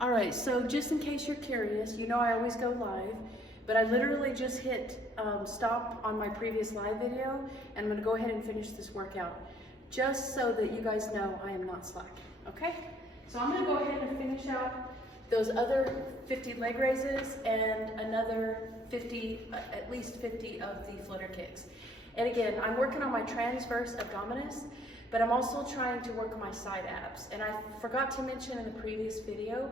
All right, so just in case you're curious, you know I always go live, but I literally just hit stop on my previous live video, and I'm gonna go ahead and finish this workout, just so that you guys know I am not slacking, okay? So I'm gonna go ahead and finish out those other 50 leg raises and another 50, at least 50 of the flutter kicks. And again, I'm working on my transverse abdominis, but I'm also trying to work on my side abs. And I forgot to mention in the previous video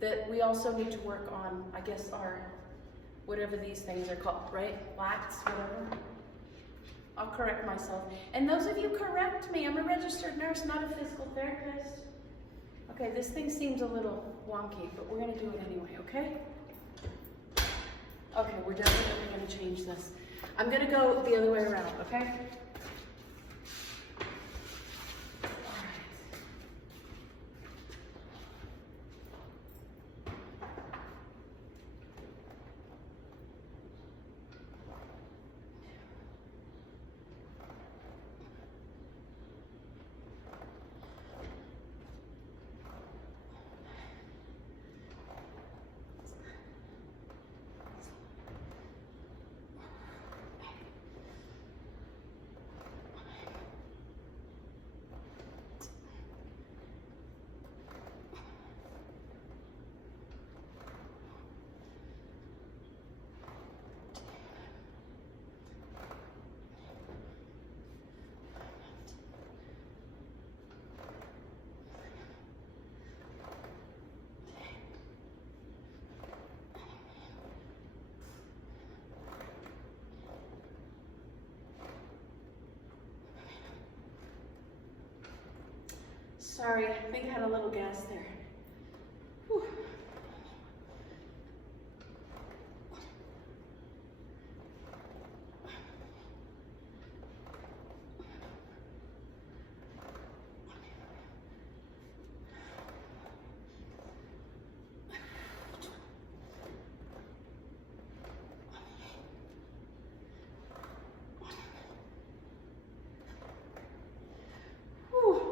that we also need to work on, I guess, our, whatever these things are called, right? Lats, whatever. I'll correct myself. And those of you correct me, I'm a registered nurse, not a physical therapist. Okay, this thing seems a little wonky, but we're gonna do it anyway, okay? Okay, we're definitely gonna change this. I'm gonna go the other way around, okay? Sorry, I think I had a little gas there. Whew.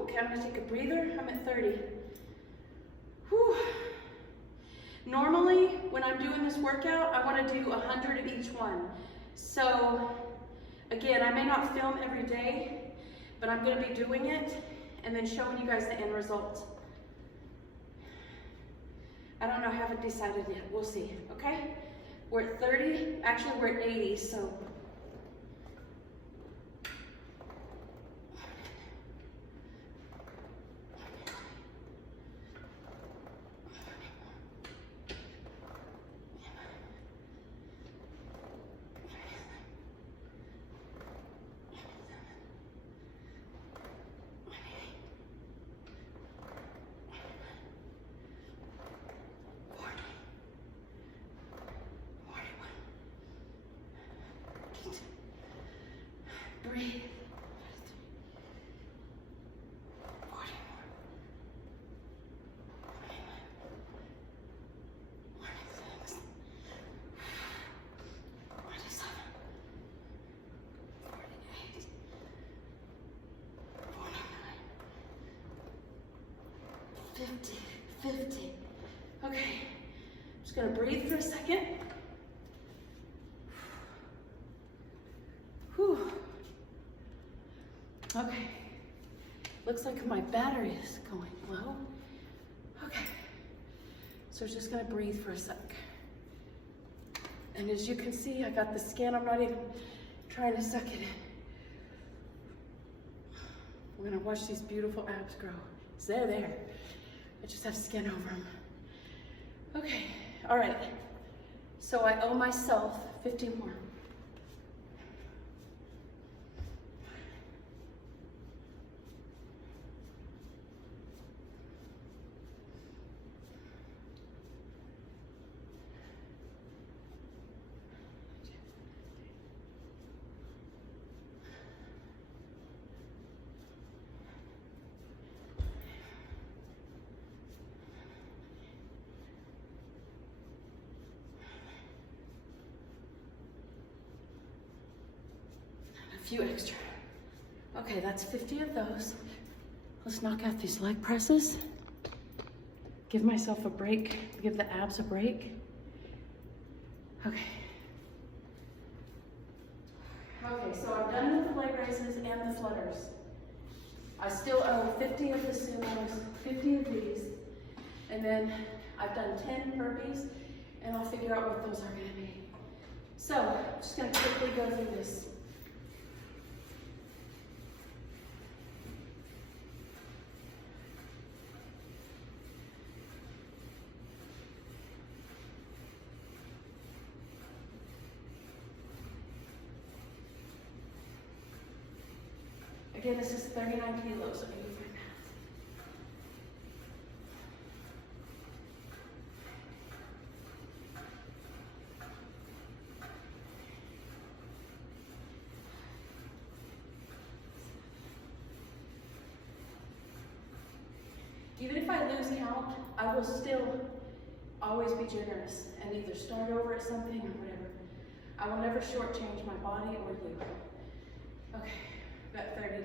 Okay, I'm gonna take a breather. I'm at 30. Whew. Normally, when I'm doing this workout, I wanna do 100 of each one. So, again, I may not film every day, but I'm gonna be doing it and then showing you guys the end result. I don't know, I haven't decided yet. We'll see, okay? We're at 30, actually we're at 80, so. Breathe. 40 more. 46. 47. 48. 49. 50. 50. Okay. I'm just gonna breathe for a second. Whew. Okay, looks like my battery is going low. Okay, so we're just gonna breathe for a sec. And as you can see, I got the skin, I'm not even trying to suck it in. We're gonna watch these beautiful abs grow. So they're there, I just have skin over them. Okay, all right, so I owe myself 50 more. A few extra. Okay, that's 50 of those. Let's knock out these leg presses. give myself a break, give the abs a break. Okay. Okay, so I've done the leg raises and the flutters. I still owe 50 of the sumos, 50 of these, and then I've done 10 burpees, and I'll figure out what those are gonna be. So, I'm just gonna quickly go through this. Again, this is 39 kilos, so maybe my math. Even if I lose count, I will still always be generous and either start over at something or whatever. I will never shortchange my body or you. Okay. Got 30 down.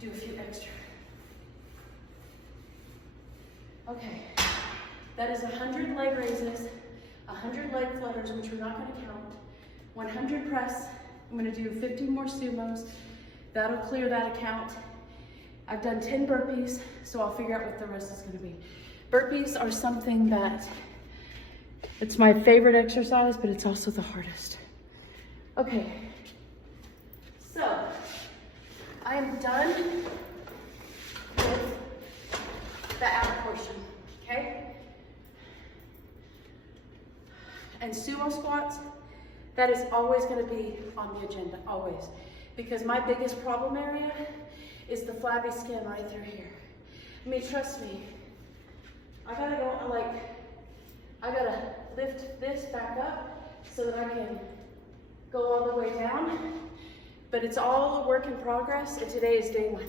Do a few extra. Okay. That is 100 leg raises, 100 leg flutters, which we're not going to count, 100 press. I'm going to do 50 more sumos. That'll clear that account. I've done 10 burpees, so I'll figure out what the rest is going to be. Burpees are something that, it's my favorite exercise, but it's also the hardest. Okay, so I am done with the ab portion, okay? And sumo squats, that is always gonna be on the agenda, always. Because my biggest problem area is the flabby skin right through here. I mean, trust me, I gotta lift this back up so that I can go all the way down. But it's all a work in progress, and today is day 1.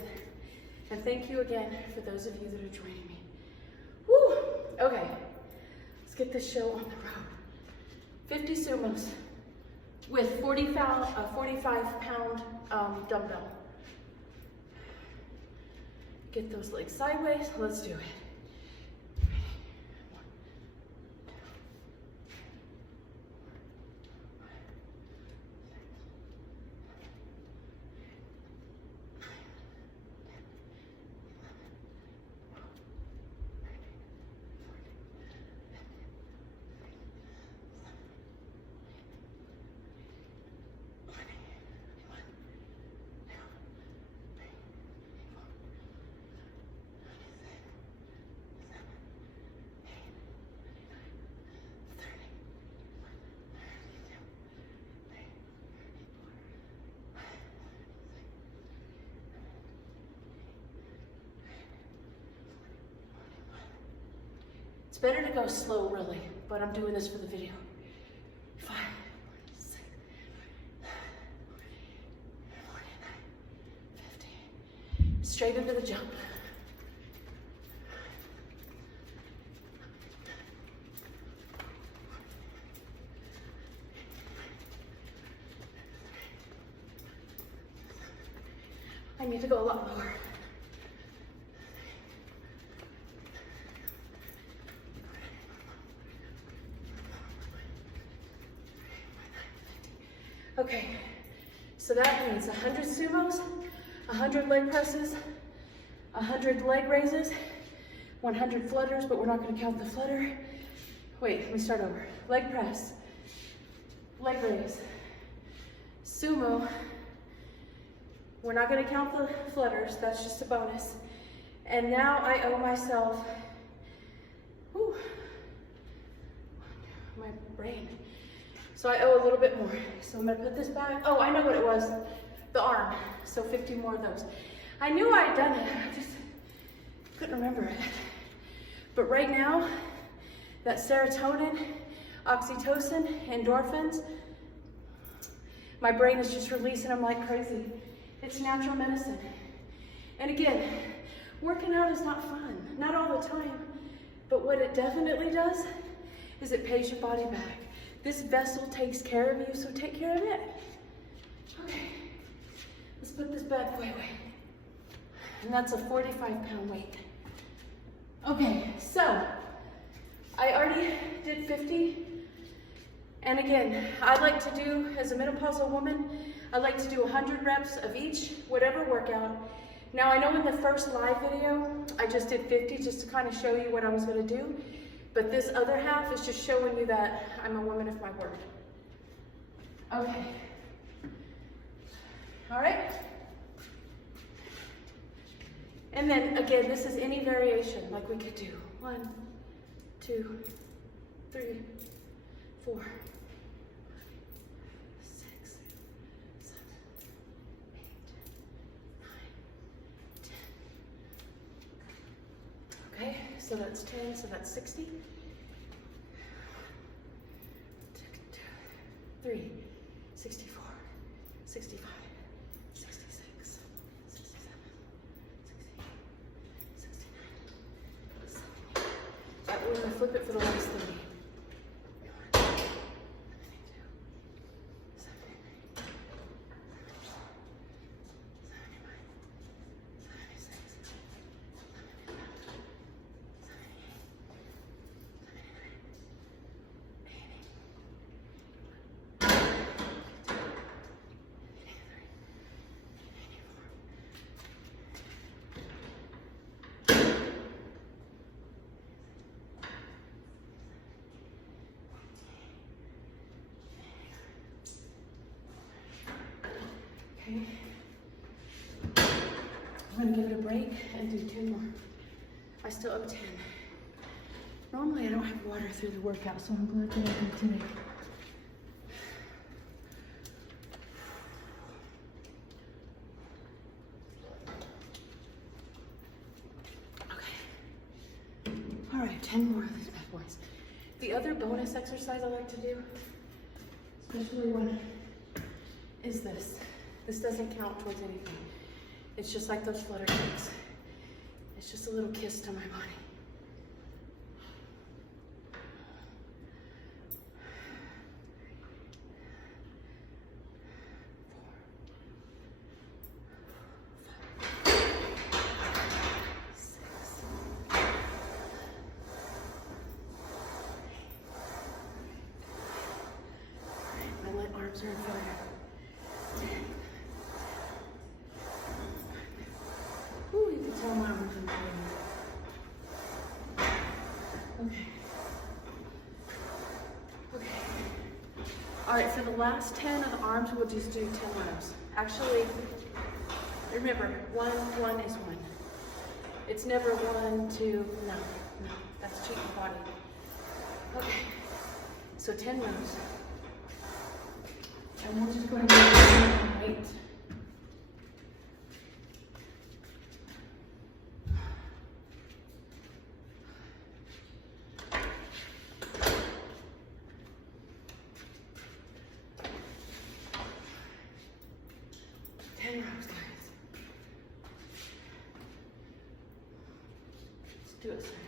And thank you again for those of you that are joining me. Woo! Okay, let's get this show on the road. 50 sumos with 45-pound dumbbell. Get those legs sideways. Let's do it. It's better to go slow, really, but I'm doing this for the video. 5, 6, 49, 50. Straight into the jump. I need to go a lot lower. Okay, so that means 100 sumos, 100 leg presses, 100 leg raises, 100 flutters, but we're not going to count the flutter. Wait, let me start over. Leg press, leg raise, sumo. We're not going to count the flutters, that's just a bonus. And now I owe myself, whew, my brain. So I owe a little bit more. So I'm gonna put this back. Oh, I know what it was. The arm. So 50 more of those. I knew I had done it. I just couldn't remember it. But right now, that serotonin, oxytocin, endorphins, My brain is just releasing them like crazy. It's natural medicine. And again, working out is not fun, not all the time. But what it definitely does is it pays your body back. This vessel takes care of you, so take care of it. Okay, let's put this bad boy away. And that's a 45-pound weight. Okay, so I already did 50. And again, I like to do, as a menopausal woman, I like to do 100 reps of each, whatever workout. Now I know in the first live video, I just did 50 just to kind of show you what I was gonna do. But this other half is just showing you that I'm a woman of my word. Okay. All right. And then again, this is any variation, like we could do 1, 2, 3, 4, 6, 7, 8, 9, 10. Okay, so that's 10, so that's 60. 3, 64, 65, 66, 67, 68, 69, 70. Right, we're gonna flip it for the last 30. Okay. I'm gonna give it a break and do 10 more. I still have 10. Normally I don't have water through the workout, so I'm glad that I do today. Okay. All right, 10 more of these bad boys. The other bonus exercise I like to do, especially when, is this. This doesn't count towards anything. It's just like those flutter kicks. It's just a little kiss to my body. My arms are on fire. Ooh, you can tell my arms are fire. Okay. Okay. All right, for the last 10 of the arms, we'll just do 10 reps. Actually, remember, one is one. It's never 1, 2, no, that's cheating the body. Okay, so 10 reps. And we're just going to do it weight. Do it sideways.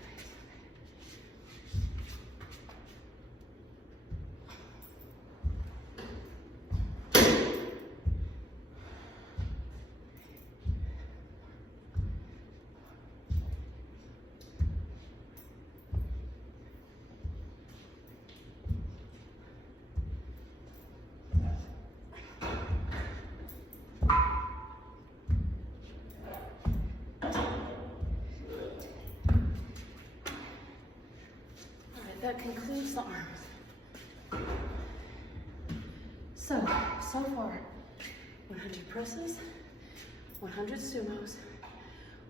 That concludes the arms. So far, 100 presses, 100 sumos,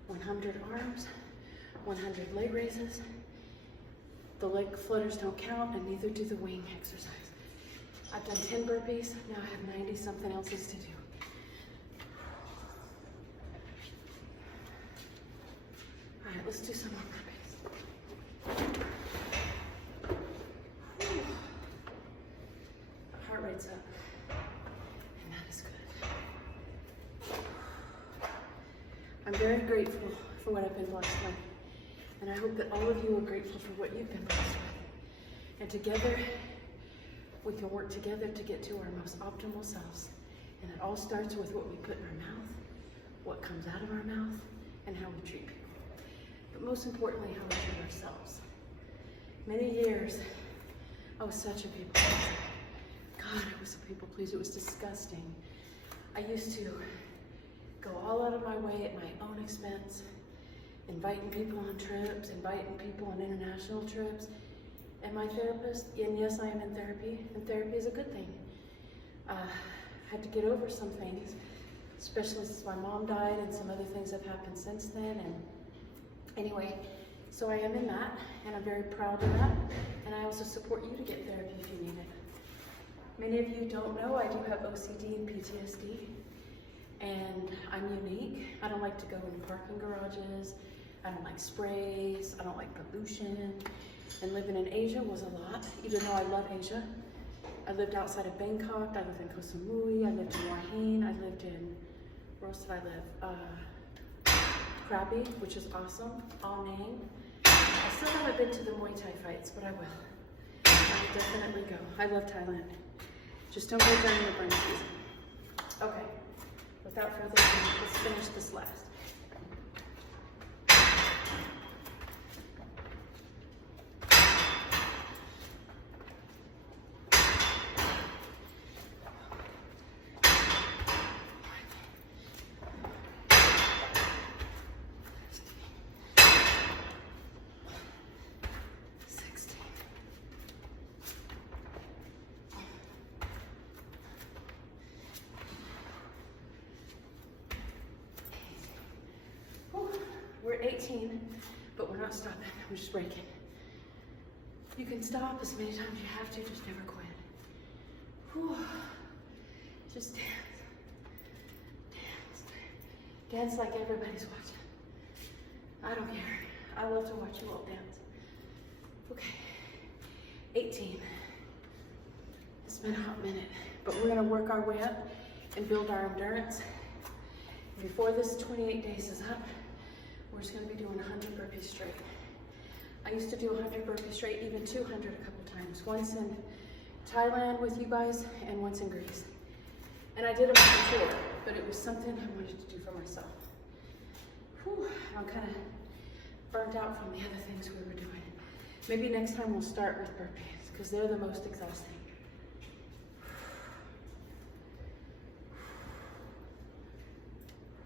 100 arms, 100 leg raises. The leg flutters don't count, and neither do the wing exercise. I've done 10 burpees, now I have 90 something else's to do. All right, let's do some more burpees. Heart rate's up. I'm very grateful for what I've been blessed with. And I hope that all of you are grateful for what you've been blessed with. And together, we can work together to get to our most optimal selves. And it all starts with what we put in our mouth, what comes out of our mouth, and how we treat people. But most importantly, how we treat ourselves. Many years, I was such a people pleaser. God, I was a people pleaser. It was disgusting. I used to go all out of my way at my own expense, inviting people on trips, inviting people on international trips. And my therapist, and yes, I am in therapy, and therapy is a good thing. Had to get over some things, especially since my mom died and some other things have happened since then. And anyway, so I am in that, and I'm very proud of that. And I also support you to get therapy if you need it. Many of you don't know I do have OCD and PTSD, and I'm unique. I don't like to go in parking garages. I don't like sprays. I don't like pollution. And living in Asia was a lot, even though I love Asia. I lived outside of Bangkok. I lived in Koh Samui. I lived in Hua Hin. I lived in, where else did I live? Krabi, which is awesome. All Nang. I still haven't been to the Muay Thai fights, but I will. I will definitely go. I love Thailand. Just don't go during the burn season. Okay. Without further ado, let's finish this last. We're at 18, but we're not stopping. We're just breaking. You can stop as many times as you have to, just never quit. Whew. Just dance. Dance. Dance like everybody's watching. I don't care. I love to watch you all dance. Okay. 18. It's been a hot minute, but we're gonna work our way up and build our endurance. Before this 28 days is up, we're just gonna be doing 100 burpees straight. I used to do 100 burpees straight, even 200 a couple times. Once in Thailand with you guys and once in Greece. And I did them before, but it was something I wanted to do for myself. Whew, I'm kind of burnt out from the other things we were doing. Maybe next time we'll start with burpees because they're the most exhausting.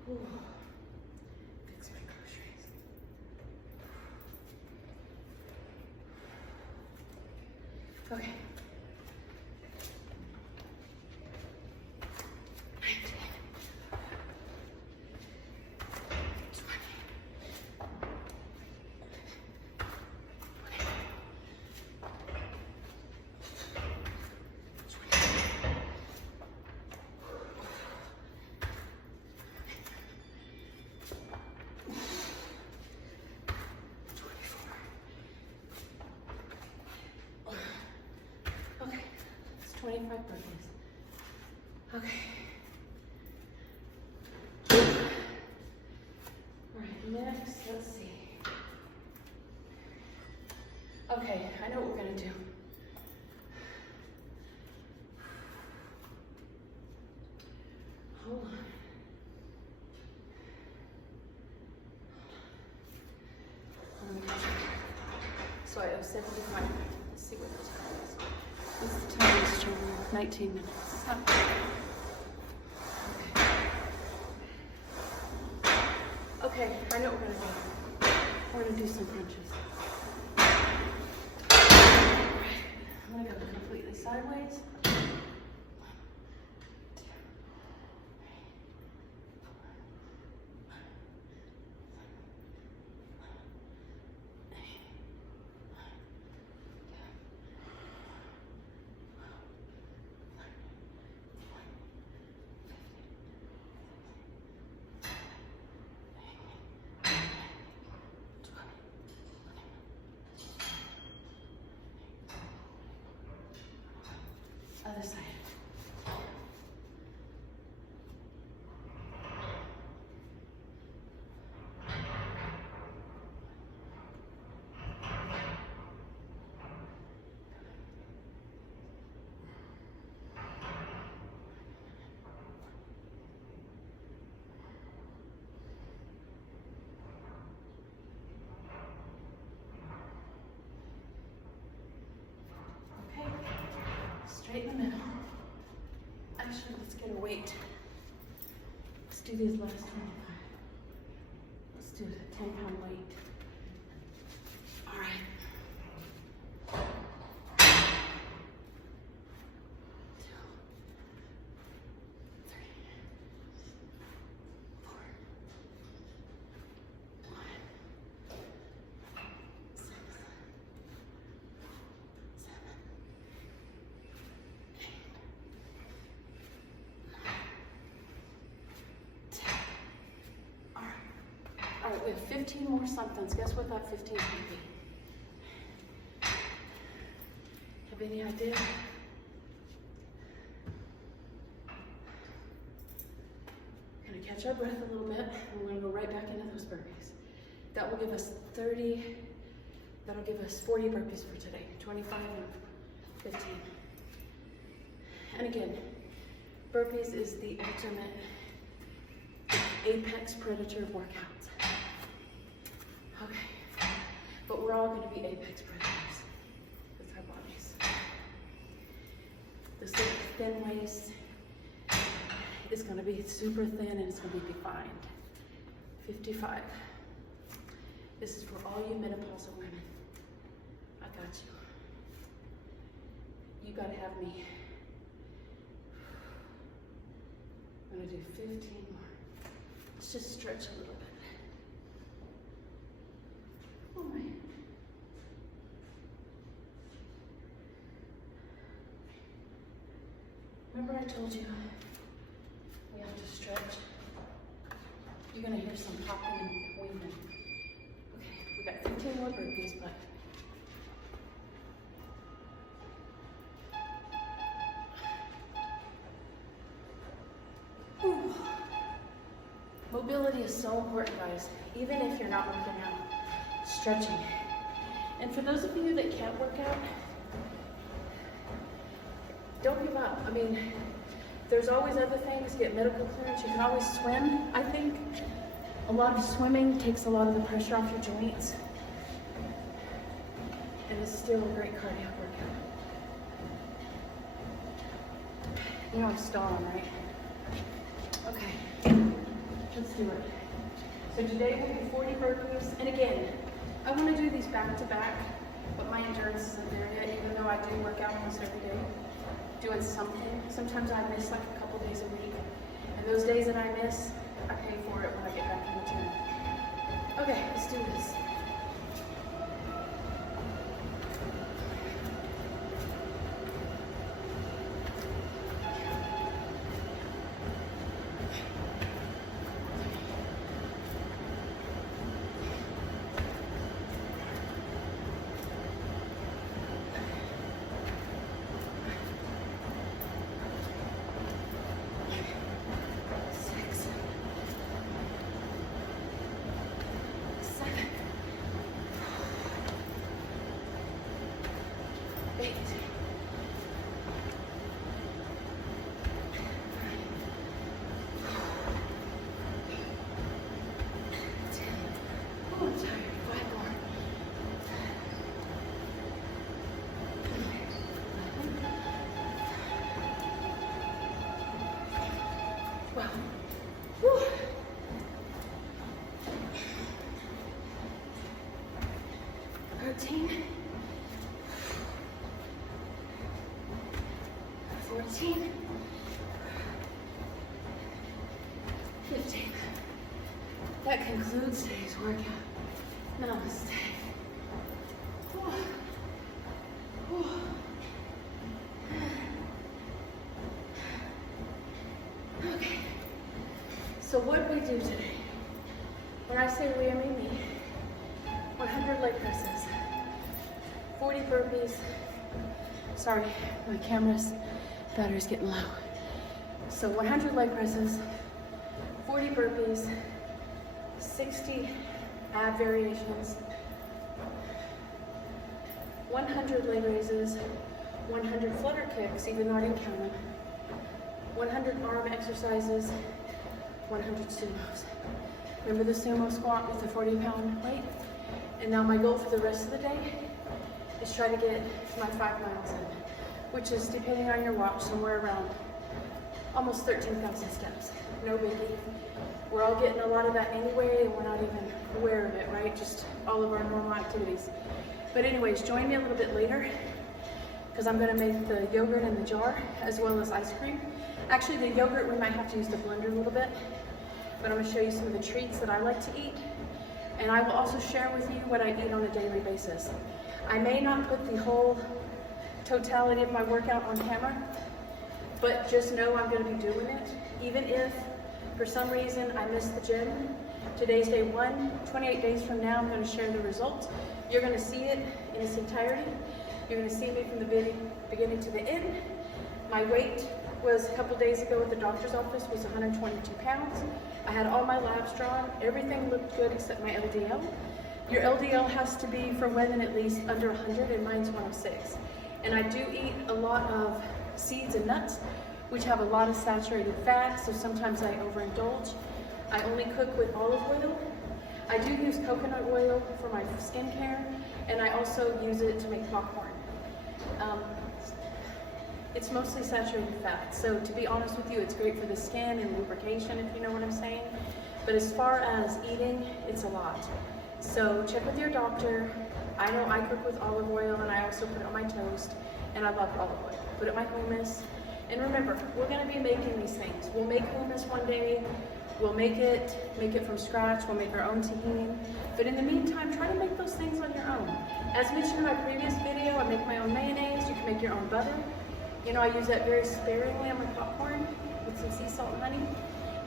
Whew. Fix my groceries. Okay. 19. 20. Okay, it's 25 burpees. Okay. All right, next, let's see. Okay, I know what we're gonna do. Hold on. So I said to the time. Let's see what the time is. What's the time, Miss Children? 19 minutes. Okay, I know what we're gonna do. We're gonna do some crunches. I'm gonna go completely sideways. Other side. do these last 25. Let's do a 10-pound weight. All right. 2, 3, 4, 1, 6, 7, 8, 9, 10. All right. All right, we have 15 more somethings. Guess what that 15 is going to be? Have any idea? We're going to catch our breath a little bit, and we're going to go right back into those burpees. That will give us 30, that'll give us 40 burpees for today, 25 and 15. And again, burpees is the ultimate apex predator workout. Okay, but we're all going to be apex predators with our bodies. The thin waist is going to be super thin and it's going to be defined. 55. This is for all you menopausal women. I got you. You got to have me. I'm going to do 15 more. Let's just stretch a little bit. Oh my. Remember I told you we have to stretch? You're going to hear some popping and weaving. Okay, we got 15 more burpees, but whew. Mobility is so important, guys, even if you're not working out. Stretching. And for those of you that can't work out, don't give up. I mean, there's always other things. Get medical clearance. You can always swim. I think a lot of swimming takes a lot of the pressure off your joints. And it's still a great cardio workout. You know I'm stalling, right? Okay, let's do it. So today we'll do 40 burpees. And again, I want to do these back to back, but my endurance isn't there yet, even though I do work out almost every day, doing something. Sometimes I miss like a couple days a week. And those days that I miss, I pay for it when I get back in the gym. Okay, let's do this. Wow. Whew. 13, 14, 15. That concludes today's workout. Namaste. Whew. Whew. Okay. So what we do today, when I say we, I mean me, 100 leg presses, 40 burpees. Sorry, my camera's battery's getting low. So 100 leg presses, 40 burpees, 60 ab variations, 100 leg raises, 100 flutter kicks, even though I didn't count them, 100 arm exercises, 100 sumos. Remember the sumo squat with the 40-pound weight? And now my goal for the rest of the day is try to get my 5 miles in, which is, depending on your watch, somewhere around almost 13,000 steps. no biggie. We're all getting a lot of that anyway, and we're not even aware of it, right? Just all of our normal activities. But anyways, join me a little bit later, because I'm gonna make the yogurt in the jar, as well as ice cream. Actually, the yogurt, we might have to use the blender a little bit, but I'm gonna show you some of the treats that I like to eat. And I will also share with you what I eat on a daily basis. I may not put the whole totality of my workout on camera, but just know I'm gonna be doing it. Even if, for some reason, I miss the gym. Today's day 1, 28 days from now, I'm gonna share the results. You're gonna see it in its entirety. You're gonna see me from the beginning to the end. My weight was a couple days ago at the doctor's office was 122 pounds. I had all my labs drawn. Everything looked good except my LDL. Your LDL has to be for women at least under 100, and mine's 106. And I do eat a lot of seeds and nuts, which have a lot of saturated fat, so sometimes I overindulge. I only cook with olive oil. I do use coconut oil for my skincare, and I also use it to make popcorn. It's mostly saturated fat, so to be honest with you, it's great for the skin and lubrication, if you know what I'm saying. But as far as eating, it's a lot. So check with your doctor. I know I cook with olive oil, and I also put it on my toast, and I love olive oil. Put it in my hummus. And remember, we're gonna be making these things. We'll make hummus one day. We'll make it from scratch. We'll make our own tahini. But in the meantime, try to make those things on your own. As mentioned in my previous video, I make my own mayonnaise. You can make your own butter. You know, I use that very sparingly on my popcorn with some sea salt and honey.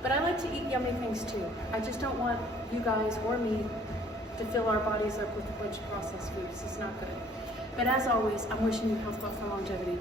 But I like to eat yummy things too. I just don't want you guys or me to fill our bodies up with a bunch of processed foods. It's not good. But as always, I'm wishing you health, wealth, and longevity.